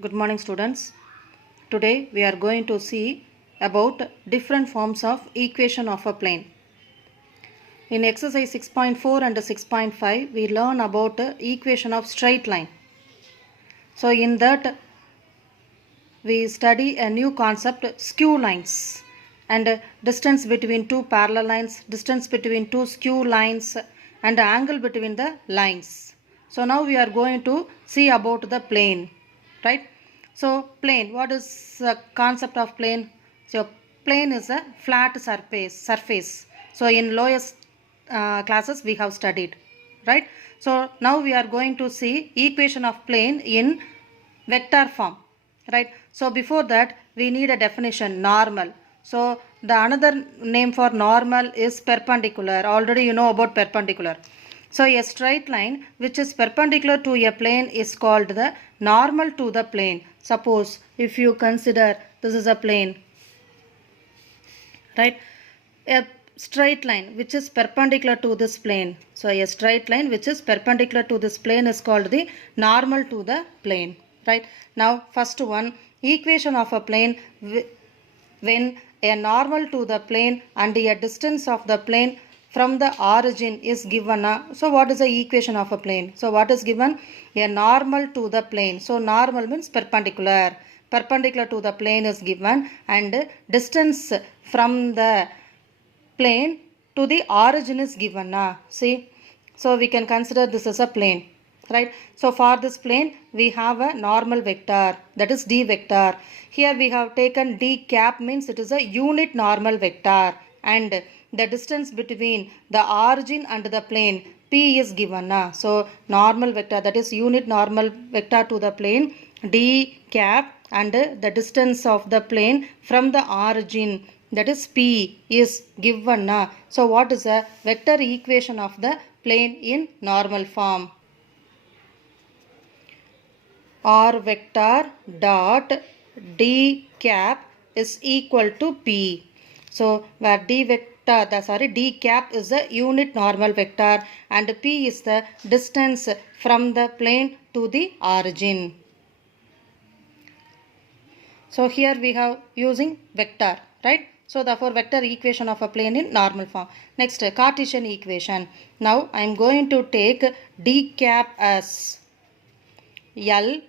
Good morning, students. Today we are going to see about different forms of equation of a plane. In exercise 6.4 and 6.5 we learn about equation of straight line. So in that we study a new concept, skew lines, and distance between two parallel lines, distance between two skew lines, and angle between the lines. So now we are going to see about the plane, right? So plane, what is the concept of plane? So plane is a flat surface. So in lowest classes we have studied, right? So now we are going to see equation of plane in vector form, right? So before that we need a definition, normal. So the another name for normal is perpendicular. Already you know about perpendicular. So a straight line which is perpendicular to a plane is called the normal to the plane. Suppose if you consider this is a plane, right? A straight line which is perpendicular to this plane. So a straight line which is perpendicular to this plane is called the normal to the plane, right? Now first one, equation of a plane when a normal to the plane and a distance of the plane from the origin is given. So what is the equation of a plane? So what is given? A normal to the plane. So normal means perpendicular. Perpendicular to the plane is given, and distance from the plane to the origin is given. See, so we can consider this as a plane, right? So for this plane we have a normal vector, that is d vector. Here we have taken d cap, means it is a unit normal vector, and the distance between the origin and the plane p is given. So normal vector, that is unit normal vector to the plane d cap, and the distance of the plane from the origin, that is p, is given. So what is the vector equation of the plane in normal form? R vector dot d cap is equal to p. So where d cap is the unit normal vector and p is the distance from the plane to the origin. So here we have using vector, right? So therefore vector equation of a plane in normal form. Next, Cartesian equation. Now I am going to take d cap as L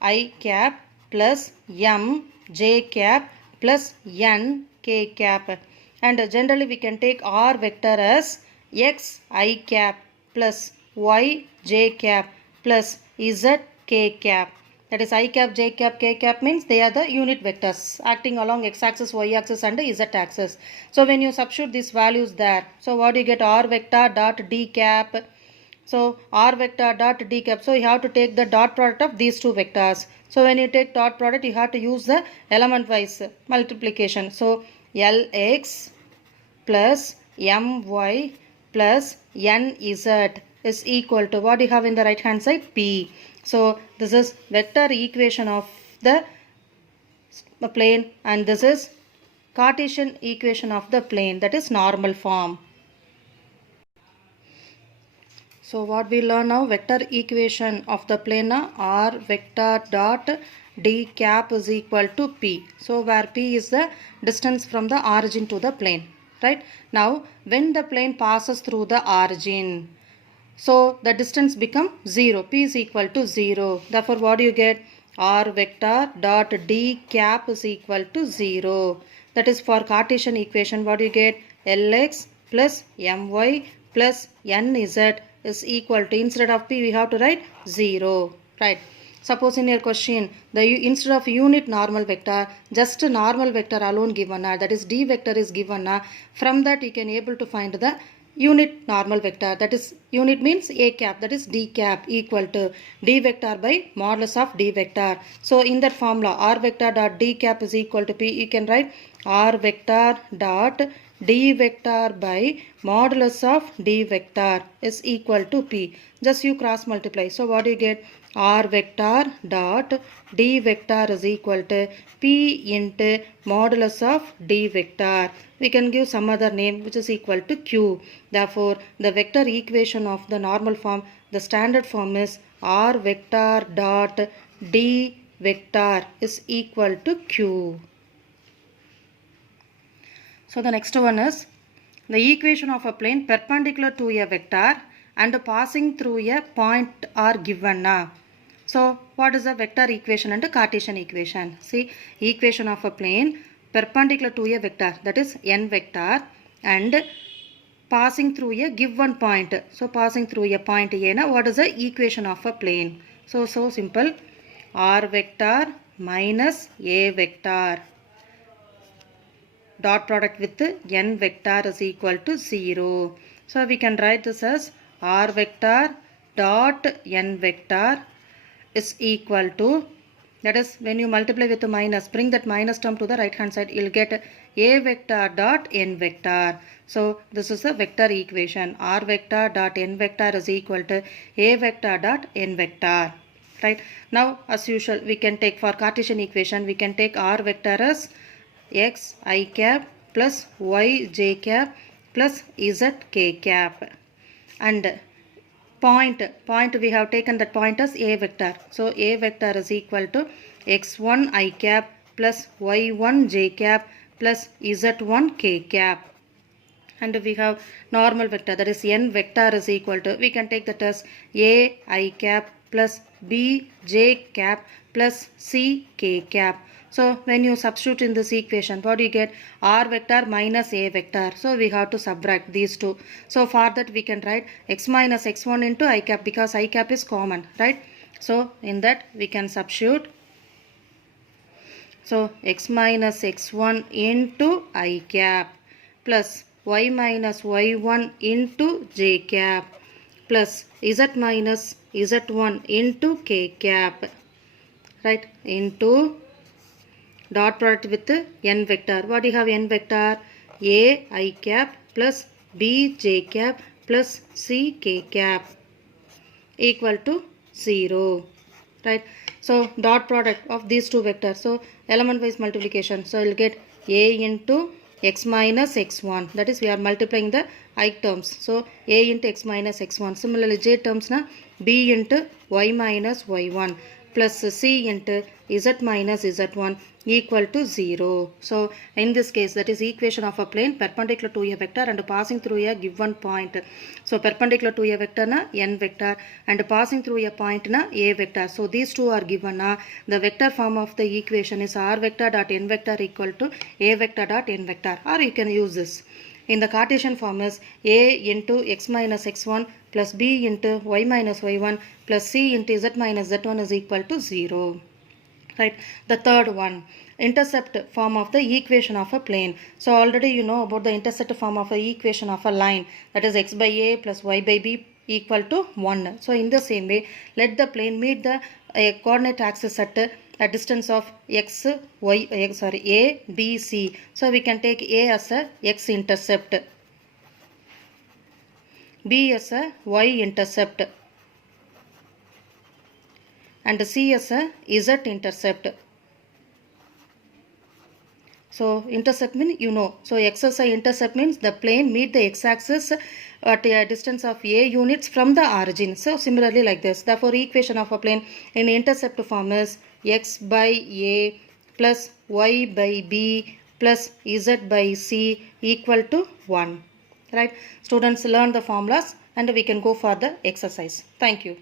I cap plus M J cap plus N K cap, and generally we can take R vector as X I cap plus Y J cap plus Z K cap. That is I cap, J cap, K cap means they are the unit vectors acting along x axis, y axis and z axis. So when you substitute these values there, so what do you get? R vector dot d cap. So R vector dot d cap. So you have to take the dot product of these two vectors. So when you take dot product, you have to use the element wise multiplication. So Lx plus My plus Nz is equal to what you have in the right hand side? P. So this is vector equation of the plane, and this is Cartesian equation of the plane, that is normal form. So what we learn now, vector equation of the plane, R vector dot d cap is equal to p. So where p is the distance from the origin to the plane, right? Now when the plane passes through the origin, so the distance become 0, p is equal to 0. Therefore what do you get? R vector dot d cap is equal to 0. That is for Cartesian equation, what do you get? Lx plus My plus Nz is equal to, instead of p we have to write 0, right? Suppose in your question, instead of unit normal vector, just normal vector alone given, that is d vector is given. From that you can able to find the unit normal vector, that is unit means a cap, that is d cap equal to d vector by modulus of d vector. So in that formula, R vector dot d cap is equal to p, you can write R vector dot d vector by modulus of d vector is equal to p. Just you cross multiply. So what do you get? R vector dot d vector is equal to p into modulus of d vector. We can give some other name which is equal to q. Therefore the vector equation of the normal form, the standard form is R vector dot d vector is equal to q. So the next one is the equation of a plane perpendicular to a vector and passing through a point are given. So what is the vector equation and the Cartesian equation? See, equation of a plane perpendicular to a vector, that is n vector, and passing through a given point. So passing through a point A, what is the equation of a plane? So simple. R vector minus A vector dot product with n vector is equal to 0. So we can write this as R vector dot n vector is equal to, that is when you multiply with the minus, bring that minus term to the right hand side, you'll get A vector dot n vector. So this is a vector equation. R vector dot n vector is equal to A vector dot n vector. Right. Now as usual, we can take for Cartesian equation, we can take R vector as x I cap plus y j cap plus z k cap, and point we have taken that point as A vector. So A vector is equal to x1 I cap plus y1 j cap plus z1 k cap, and we have normal vector, that is n vector is equal to, we can take that as A I cap plus b j cap plus c k cap. So when you substitute in this equation, what do you get? R vector minus A vector. So we have to subtract these two. So for that we can write x minus x1 into I cap, because I cap is common, right? So in that we can substitute. So x minus x1 into I cap plus y minus y1 into j cap plus z minus z1 into k cap, right, into dot product with n vector. What do you have? N vector A I cap plus b j cap plus c k cap equal to 0, right? So dot product of these two vectors, so element wise multiplication, so you'll get A into x minus x1, that is we are multiplying the I terms, so A into x minus x1. Similarly j terms na b into y minus y1 plus c into z minus z1 equal to 0. So in this case, that is equation of a plane perpendicular to a vector and passing through a given point. So perpendicular to a vector na n vector and passing through a point na A vector. So these two are given. The vector form of the equation is R vector dot n vector equal to A vector dot n vector, or you can use this. In the Cartesian form is A into x minus x1 plus b into y minus y1 plus c into z minus z1 is equal to 0. Right. The third one, intercept form of the equation of a plane. So already you know about the intercept form of the equation of a line, that is x by a plus y by b equal to 1. So in the same way, let the plane meet the coordinate axis at a distance of a, b, c. So we can take a as a x intercept, b as a y intercept, and c as a z intercept. So intercept means you know. So x as a intercept means the plane meet the x-axis at a distance of a units from the origin. So similarly like this. Therefore equation of a plane in intercept form is x by a plus y by b plus z by c equal to 1. Right. Students learn the formulas and we can go for the exercise. Thank you.